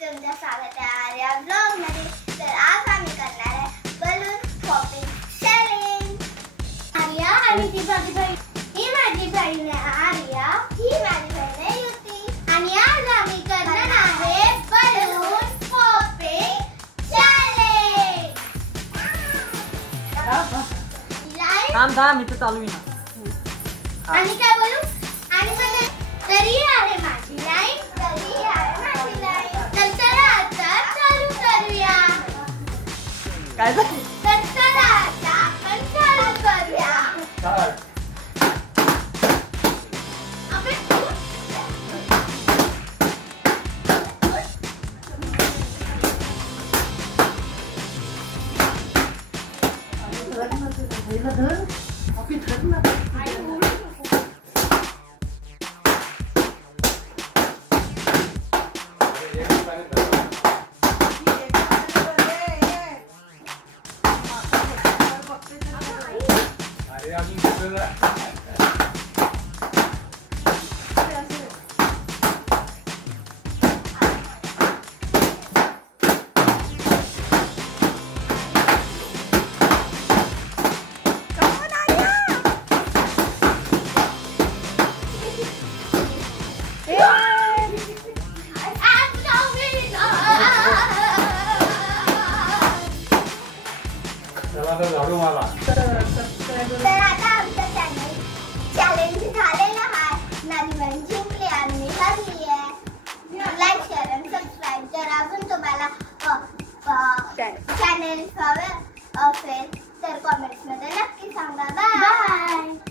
तुमचं स्वागत आहे आर्या ब्लॉग मध्ये। तर आज आम्ही करणार आहे बलून पॉपिंग चॅलेंज। आर्या आणि ती माझी बहीण, ही माझी बहीण आहे आर्या, ही माझी बहीण आहे युती, आणि आज आम्ही करणार आहे बलून पॉपिंग चॅलेंज। थांब इथं चालू आहे ना। आणि काय बोलू? आणि मला तरी आहे माझी लाईन, तरी आहे माझी लाईन। तर चला आता चालू करूया। काय झालं? तर चला आता आपण चालू करूया। तर आता आमचं चॅलेंज झालेलं आहे। माझी बहीण जिंकली आणि मी हरली आहे। लाईक शेअर आणि सबस्क्राईब जर अजून तुम्हाला चॅनेल हवे असेल तर कमेंट्स मध्ये नक्की सांगा। बाय।